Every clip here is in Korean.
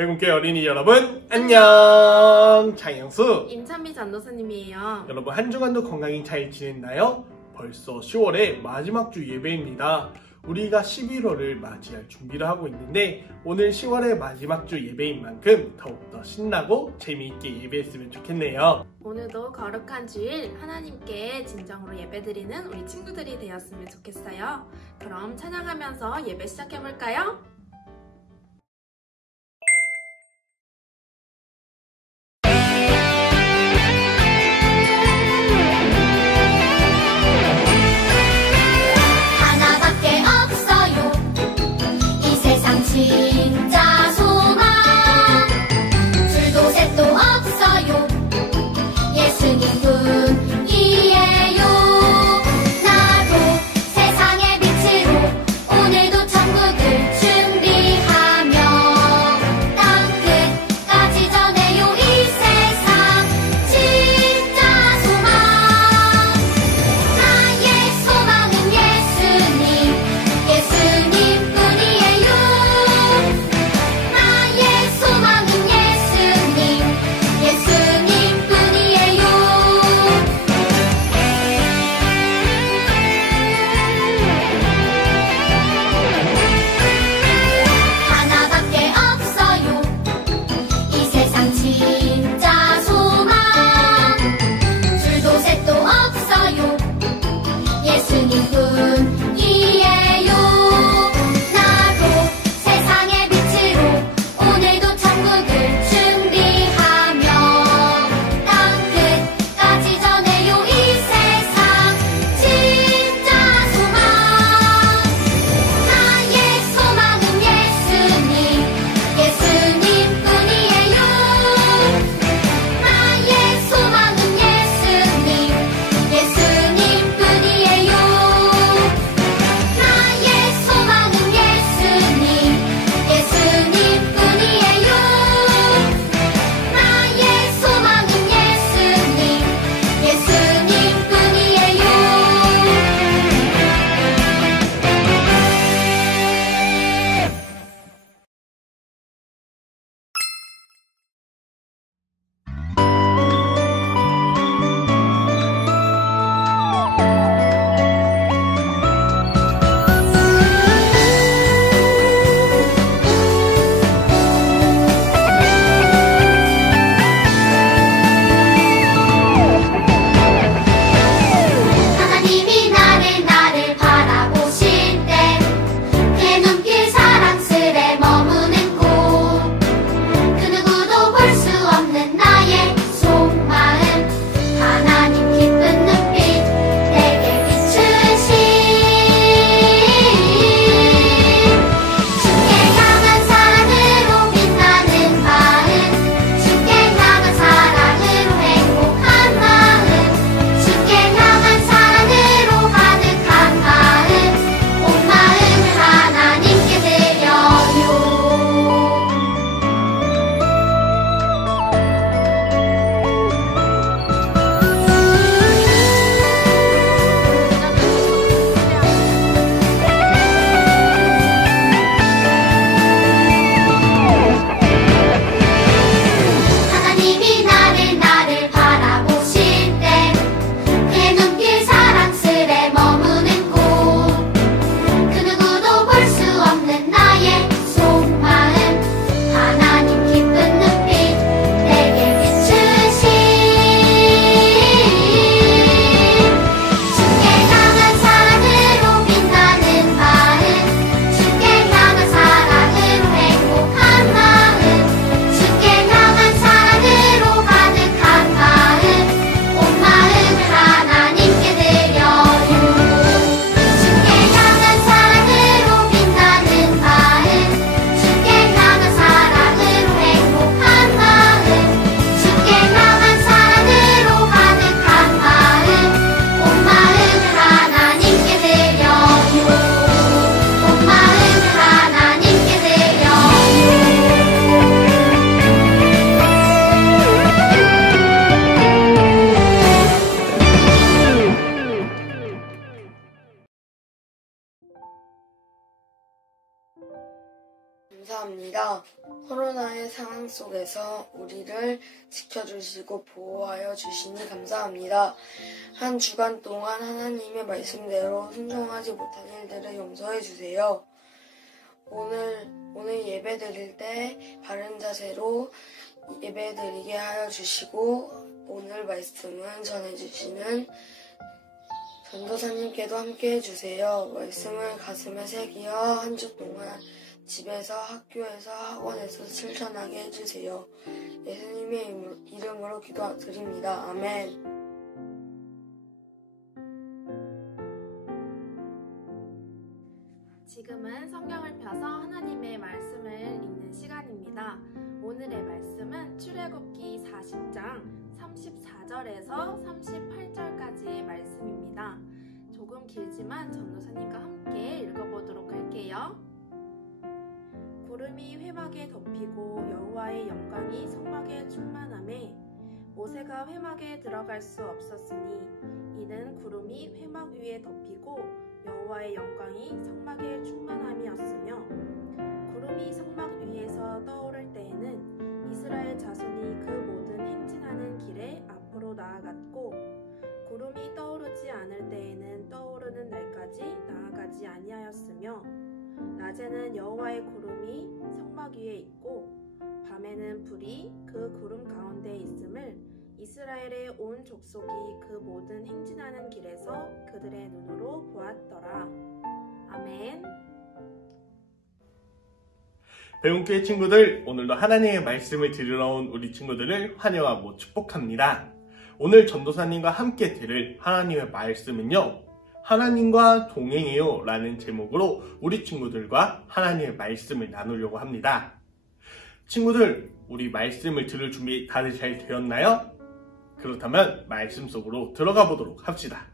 백운교회 어린이 여러분 안녕. 장영수 임찬미 전도사님이에요. 여러분 한 주간도 건강히 잘 지냈나요? 벌써 10월의 마지막 주 예배입니다. 우리가 11월을 맞이할 준비를 하고 있는데 오늘 10월의 마지막 주 예배인 만큼 더욱더 신나고 재미있게 예배했으면 좋겠네요. 오늘도 거룩한 주일 하나님께 진정으로 예배드리는 우리 친구들이 되었으면 좋겠어요. 그럼 찬양하면서 예배 시작해볼까요? 진짜 소망 줄도 셋도 없어요. 예수님 분이에요. 나도 세상의 빛으로 오늘도 천국을 감사합니다. 코로나의 상황 속에서 우리를 지켜주시고 보호하여 주시니 감사합니다. 한 주간 동안 하나님의 말씀대로 순종하지 못한 일들을 용서해 주세요. 오늘 예배 드릴 때 바른 자세로 예배 드리게 하여 주시고 오늘 말씀을 전해주시는 전도사님께도 함께 해주세요. 말씀을 가슴에 새기어 한 주 동안 집에서, 학교에서, 학원에서 실천하게 해주세요. 예수님의 이름으로 기도드립니다. 아멘. 지금은 성경을 펴서 하나님의 말씀을 읽는 시간입니다. 오늘의 말씀은 출애굽기 40장 34절에서 38절까지의 말씀입니다. 조금 길지만 전도사님과 함께 읽어보도록 할게요. 구름이 회막에 덮이고 여호와의 영광이 성막에 충만하매 모세가 회막에 들어갈 수 없었으니 이는 구름이 회막 위에 덮이고 여호와의 영광이 성막에 충만함이었으며 구름이 성막 위에서 떠오를 때에는 이스라엘 자손이 그 모든 행진하는 길에 앞으로 나아갔고 구름이 떠오르지 않을 때에는 떠오르는 날까지 나아가지 아니하였으며 낮에는 여호와의 구름이 성막 위에 있고 밤에는 불이 그 구름 가운데 있음을 이스라엘의 온 족속이 그 모든 행진하는 길에서 그들의 눈으로 보았더라. 아멘. 배움교회 친구들, 오늘도 하나님의 말씀을 들으러 온 우리 친구들을 환영하고 축복합니다. 오늘 전도사님과 함께 들을 하나님의 말씀은요, 하나님과 동행해요 라는 제목으로 우리 친구들과 하나님의 말씀을 나누려고 합니다. 친구들, 우리 말씀을 들을 준비 다들 잘 되었나요? 그렇다면 말씀 속으로 들어가 보도록 합시다.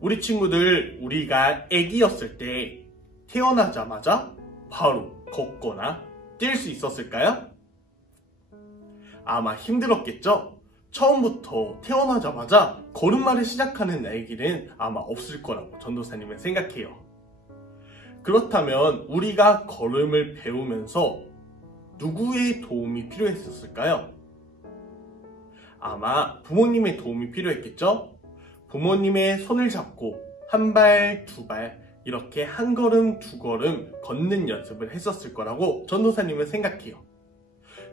우리 친구들, 우리가 아기였을 때 태어나자마자 바로 걷거나 뛸 수 있었을까요? 아마 힘들었겠죠? 처음부터 태어나자마자 걸음마를 시작하는 아기는 아마 없을 거라고 전도사님은 생각해요. 그렇다면 우리가 걸음을 배우면서 누구의 도움이 필요했었을까요? 아마 부모님의 도움이 필요했겠죠? 부모님의 손을 잡고 한 발, 두 발 이렇게 한 걸음, 두 걸음 걷는 연습을 했었을 거라고 전도사님은 생각해요.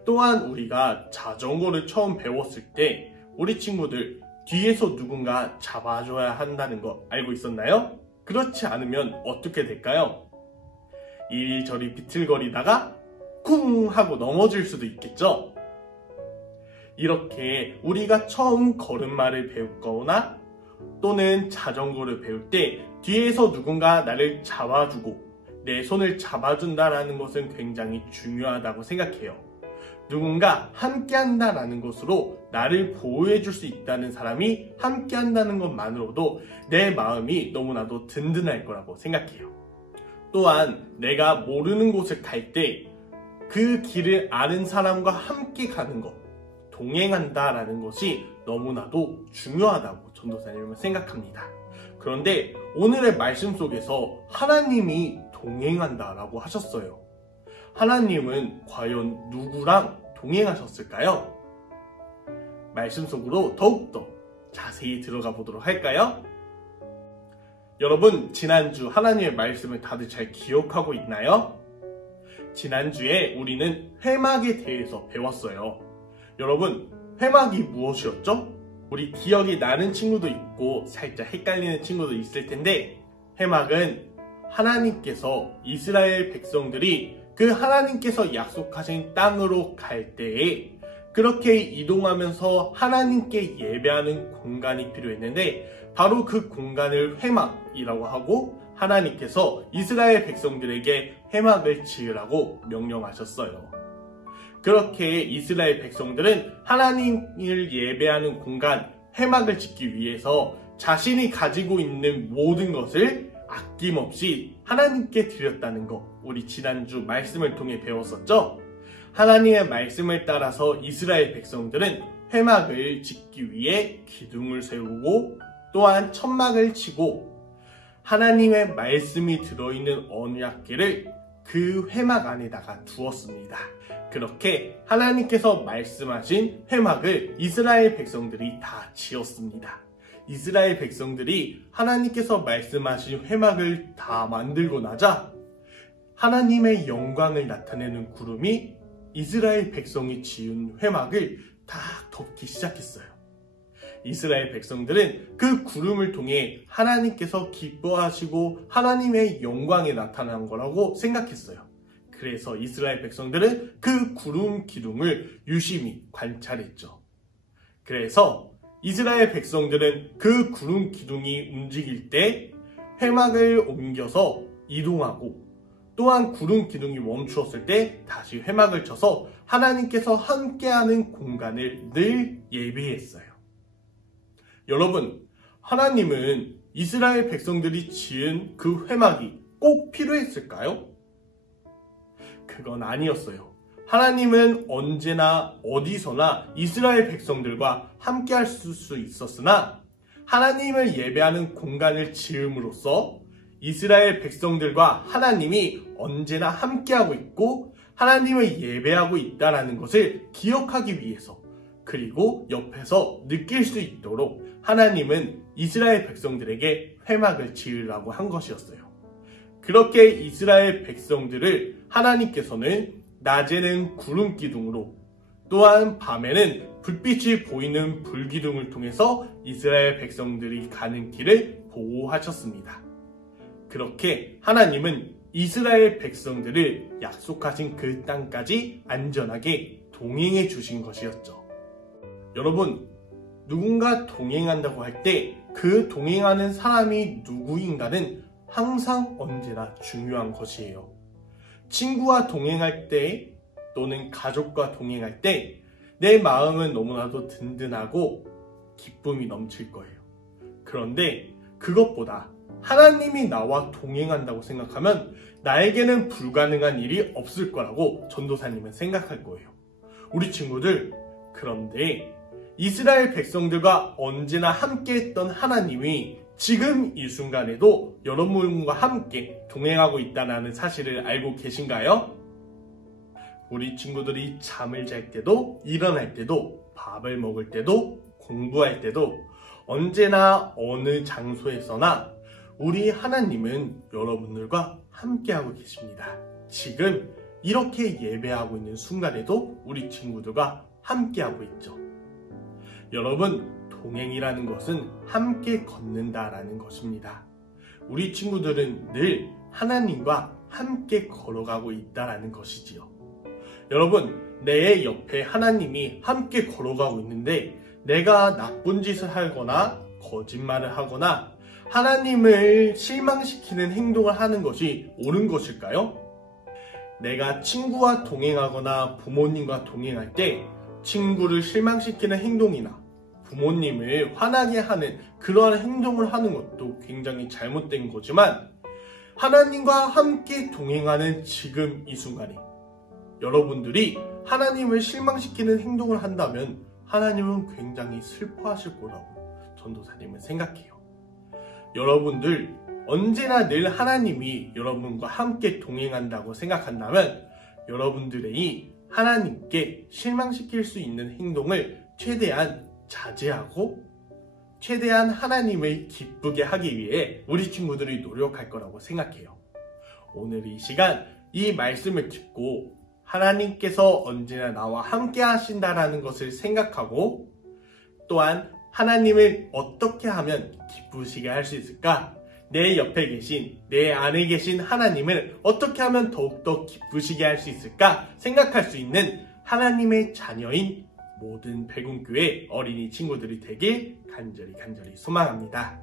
또한 우리가 자전거를 처음 배웠을 때 우리 친구들 뒤에서 누군가 잡아줘야 한다는 거 알고 있었나요? 그렇지 않으면 어떻게 될까요? 이리저리 비틀거리다가 쿵 하고 넘어질 수도 있겠죠? 이렇게 우리가 처음 걸음마를 배우거나 또는 자전거를 배울 때 뒤에서 누군가 나를 잡아주고 내 손을 잡아준다는 것은 굉장히 중요하다고 생각해요. 누군가 함께 한다는 것으로 나를 보호해 줄 수 있다는 사람이 함께 한다는 것만으로도 내 마음이 너무나도 든든할 거라고 생각해요. 또한 내가 모르는 곳을 갈 때 그 길을 아는 사람과 함께 가는 것, 동행한다라는 것이 너무나도 중요하다고 전도사님은 생각합니다. 그런데 오늘의 말씀 속에서 하나님이 동행한다라고 하셨어요. 하나님은 과연 누구랑 동행하셨을까요? 말씀 속으로 더욱더 자세히 들어가 보도록 할까요? 여러분, 지난주 하나님의 말씀을 다들 잘 기억하고 있나요? 지난주에 우리는 회막에 대해서 배웠어요. 여러분, 회막이 무엇이었죠? 우리 기억이 나는 친구도 있고 살짝 헷갈리는 친구도 있을 텐데, 회막은 하나님께서 이스라엘 백성들이 그 하나님께서 약속하신 땅으로 갈 때에 그렇게 이동하면서 하나님께 예배하는 공간이 필요했는데, 바로 그 공간을 회막이라고 하고 하나님께서 이스라엘 백성들에게 회막을 지으라고 명령하셨어요. 그렇게 이스라엘 백성들은 하나님을 예배하는 공간, 회막을 짓기 위해서 자신이 가지고 있는 모든 것을 아낌없이 하나님께 드렸다는 거, 우리 지난주 말씀을 통해 배웠었죠? 하나님의 말씀을 따라서 이스라엘 백성들은 회막을 짓기 위해 기둥을 세우고 또한 천막을 치고 하나님의 말씀이 들어있는 언약궤를 그 회막 안에다가 두었습니다. 그렇게 하나님께서 말씀하신 회막을 이스라엘 백성들이 다 지었습니다. 이스라엘 백성들이 하나님께서 말씀하신 회막을 다 만들고 나자 하나님의 영광을 나타내는 구름이 이스라엘 백성이 지은 회막을 다 덮기 시작했어요. 이스라엘 백성들은 그 구름을 통해 하나님께서 기뻐하시고 하나님의 영광이 나타난 거라고 생각했어요. 그래서 이스라엘 백성들은 그 구름 기둥을 유심히 관찰했죠. 그래서 이스라엘 백성들은 그 구름 기둥이 움직일 때 회막을 옮겨서 이동하고, 또한 구름 기둥이 멈추었을 때 다시 회막을 쳐서 하나님께서 함께하는 공간을 늘 예비했어요. 여러분, 하나님은 이스라엘 백성들이 지은 그 회막이 꼭 필요했을까요? 그건 아니었어요. 하나님은 언제나 어디서나 이스라엘 백성들과 함께 할 수 있었으나 하나님을 예배하는 공간을 지음으로써 이스라엘 백성들과 하나님이 언제나 함께하고 있고 하나님을 예배하고 있다는 것을 기억하기 위해서, 그리고 옆에서 느낄 수 있도록 하나님은 이스라엘 백성들에게 회막을 지으라고 한 것이었어요. 그렇게 이스라엘 백성들을 하나님께서는 낮에는 구름 기둥으로, 또한 밤에는 불빛이 보이는 불기둥을 통해서 이스라엘 백성들이 가는 길을 보호하셨습니다. 그렇게 하나님은 이스라엘 백성들을 약속하신 그 땅까지 안전하게 동행해 주신 것이었죠. 여러분, 누군가 동행한다고 할 때 그 동행하는 사람이 누구인가는 항상 언제나 중요한 것이에요. 친구와 동행할 때 또는 가족과 동행할 때 내 마음은 너무나도 든든하고 기쁨이 넘칠 거예요. 그런데 그것보다 하나님이 나와 동행한다고 생각하면 나에게는 불가능한 일이 없을 거라고 전도사님은 생각할 거예요. 우리 친구들, 그런데 이스라엘 백성들과 언제나 함께했던 하나님이 지금 이 순간에도 여러분과 함께 동행하고 있다는 사실을 알고 계신가요? 우리 친구들이 잠을 잘 때도, 일어날 때도, 밥을 먹을 때도, 공부할 때도 언제나 어느 장소에서나 우리 하나님은 여러분들과 함께하고 계십니다. 지금 이렇게 예배하고 있는 순간에도 우리 친구들과 함께하고 있죠. 여러분, 동행이라는 것은 함께 걷는다라는 것입니다. 우리 친구들은 늘 하나님과 함께 걸어가고 있다라는 것이지요. 여러분, 내 옆에 하나님이 함께 걸어가고 있는데 내가 나쁜 짓을 하거나 거짓말을 하거나 하나님을 실망시키는 행동을 하는 것이 옳은 것일까요? 내가 친구와 동행하거나 부모님과 동행할 때 친구를 실망시키는 행동이나 부모님을 화나게 하는 그러한 행동을 하는 것도 굉장히 잘못된 거지만, 하나님과 함께 동행하는 지금 이 순간에 여러분들이 하나님을 실망시키는 행동을 한다면 하나님은 굉장히 슬퍼하실 거라고 전도사님은 생각해요. 여러분들, 언제나 늘 하나님이 여러분과 함께 동행한다고 생각한다면 여러분들이 하나님께 실망시킬 수 있는 행동을 최대한 자제하고 최대한 하나님을 기쁘게 하기 위해 우리 친구들이 노력할 거라고 생각해요. 오늘 이 시간 이 말씀을 듣고 하나님께서 언제나 나와 함께 하신다라는 것을 생각하고, 또한 하나님을 어떻게 하면 기쁘시게 할 수 있을까? 내 옆에 계신, 내 안에 계신 하나님을 어떻게 하면 더욱더 기쁘시게 할 수 있을까? 생각할 수 있는 하나님의 자녀인 모든 백운교회 어린이 친구들이 되길 간절히 소망합니다.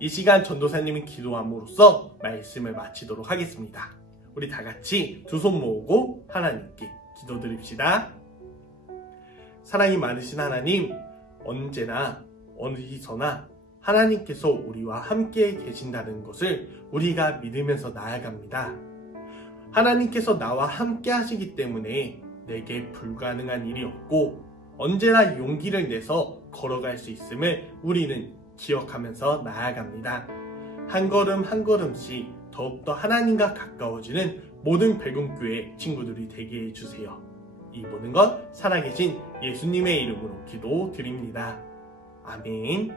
이 시간 전도사님은 기도함으로써 말씀을 마치도록 하겠습니다. 우리 다 같이 두 손 모으고 하나님께 기도드립시다. 사랑이 많으신 하나님, 언제나 어디서나 하나님께서 우리와 함께 계신다는 것을 우리가 믿으면서 나아갑니다. 하나님께서 나와 함께 하시기 때문에 내게 불가능한 일이 없고 언제나 용기를 내서 걸어갈 수 있음을 우리는 기억하면서 나아갑니다. 한 걸음 한 걸음씩 더욱더 하나님과 가까워지는 모든 백운교회 친구들이 되게 해주세요. 이 모든 것 살아계신 예수님의 이름으로 기도드립니다. 아멘.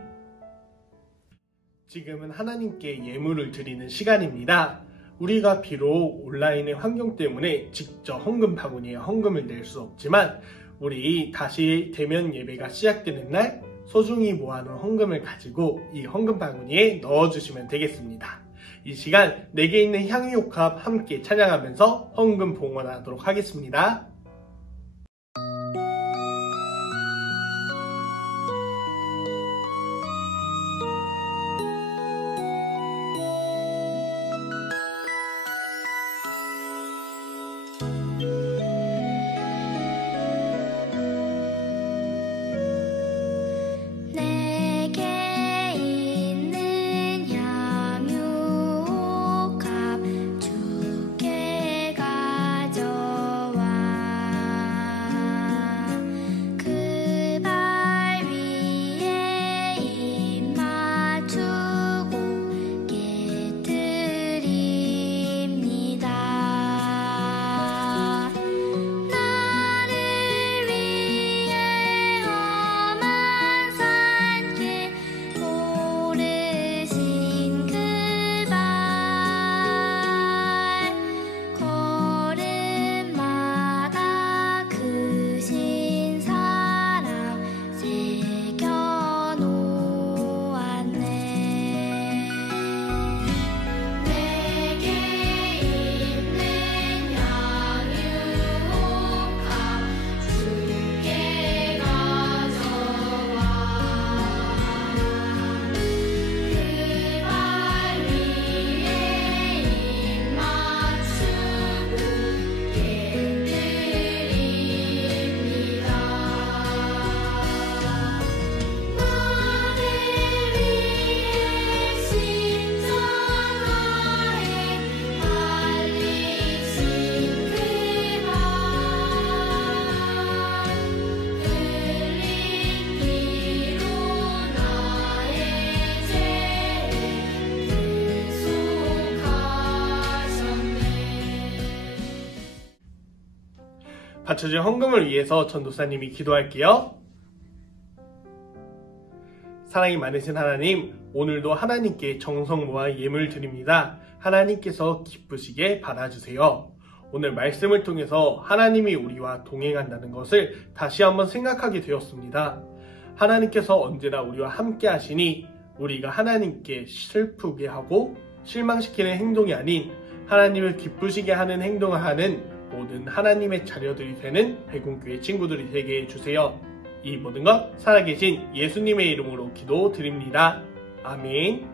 지금은 하나님께 예물을 드리는 시간입니다. 우리가 비록 온라인의 환경 때문에 직접 헌금 바구니에 헌금을 낼 수 없지만 우리 다시 대면 예배가 시작되는 날 소중히 모아놓은 헌금을 가지고 이 헌금 바구니에 넣어주시면 되겠습니다. 이 시간 내게 있는 향유옥합 함께 찬양하면서 헌금 봉헌하도록 하겠습니다. 바쳐진 헌금을 위해서 전도사님이 기도할게요. 사랑이 많으신 하나님, 오늘도 하나님께 정성 모아 예물 드립니다. 하나님께서 기쁘시게 받아주세요. 오늘 말씀을 통해서 하나님이 우리와 동행한다는 것을 다시 한번 생각하게 되었습니다. 하나님께서 언제나 우리와 함께 하시니 우리가 하나님께 슬프게 하고 실망시키는 행동이 아닌 하나님을 기쁘시게 하는 행동을 하는 모든 하나님의 자녀들이 되는 백운교회 친구들이 되게 해주세요. 이 모든 것 살아계신 예수님의 이름으로 기도드립니다. 아멘.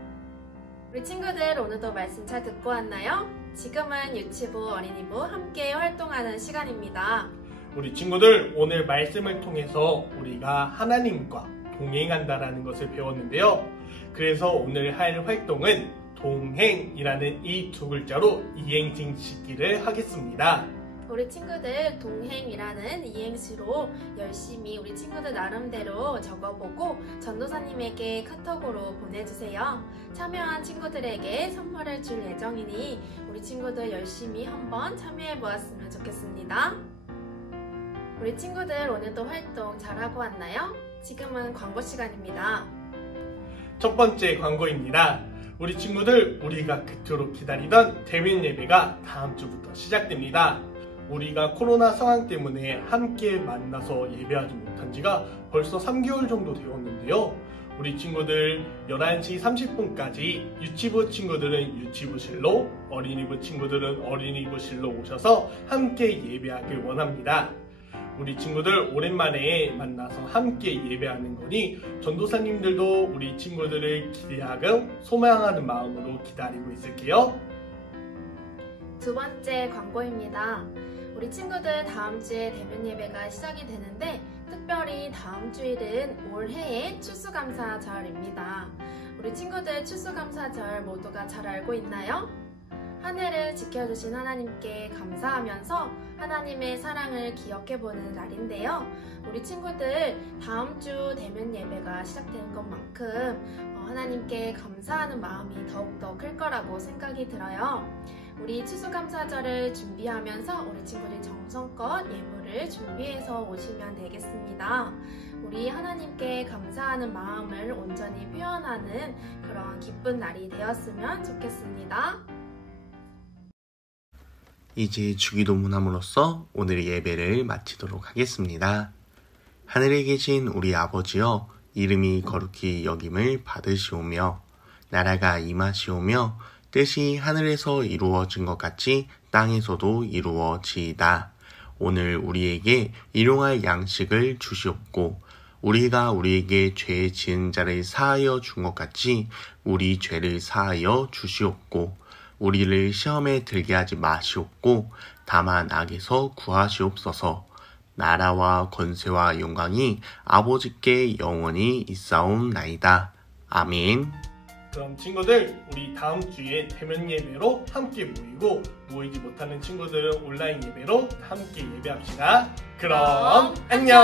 우리 친구들 오늘도 말씀 잘 듣고 왔나요? 지금은 유치부, 어린이부 함께 활동하는 시간입니다. 우리 친구들 오늘 말씀을 통해서 우리가 하나님과 동행한다라는 것을 배웠는데요. 그래서 오늘 할 활동은 동행이라는 이 두 글자로 이행시 짓기를 하겠습니다. 우리 친구들 동행이라는 이행시로 열심히 우리 친구들 나름대로 적어보고 전도사님에게 카톡으로 보내주세요. 참여한 친구들에게 선물을 줄 예정이니 우리 친구들 열심히 한번 참여해보았으면 좋겠습니다. 우리 친구들 오늘도 활동 잘하고 왔나요? 지금은 광고 시간입니다. 첫 번째 광고입니다. 우리 친구들, 우리가 그토록 기다리던 대면 예배가 다음 주부터 시작됩니다. 우리가 코로나 상황 때문에 함께 만나서 예배하지 못한 지가 벌써 3개월 정도 되었는데요. 우리 친구들 11시 30분까지 유치부 친구들은 유치부실로, 어린이부 친구들은 어린이부실로 오셔서 함께 예배하길 원합니다. 우리 친구들 오랜만에 만나서 함께 예배하는 거니 전도사님들도 우리 친구들을 기대하고 소망하는 마음으로 기다리고 있을게요. 두 번째 광고입니다. 우리 친구들 다음 주에 대면 예배가 시작이 되는데 특별히 다음 주일은 올해의 추수감사절입니다. 우리 친구들 추수감사절 모두가 잘 알고 있나요? 한 해를 지켜주신 하나님께 감사하면서 하나님의 사랑을 기억해보는 날인데요. 우리 친구들 다음 주 대면 예배가 시작되는 것만큼 하나님께 감사하는 마음이 더욱더 클 거라고 생각이 들어요. 우리 추수감사절을 준비하면서 우리 친구들 정성껏 예물을 준비해서 오시면 되겠습니다. 우리 하나님께 감사하는 마음을 온전히 표현하는 그런 기쁜 날이 되었으면 좋겠습니다. 이제 주기도문함으로써 오늘의 예배를 마치도록 하겠습니다. 하늘에 계신 우리 아버지여, 이름이 거룩히 여김을 받으시오며 나라가 임하시오며 뜻이 하늘에서 이루어진 것 같이 땅에서도 이루어지이다. 오늘 우리에게 일용할 양식을 주시옵고 우리가 우리에게 죄 지은 자를 사하여 준 것 같이 우리 죄를 사하여 주시옵고 우리를 시험에 들게 하지 마시옵고 다만 악에서 구하시옵소서. 나라와 권세와 영광이 아버지께 영원히 있사옵나이다. 아멘. 그럼 친구들, 우리 다음 주에 대면 예배로 함께 모이고 모이지 못하는 친구들은 온라인 예배로 함께 예배합시다. 그럼 안녕.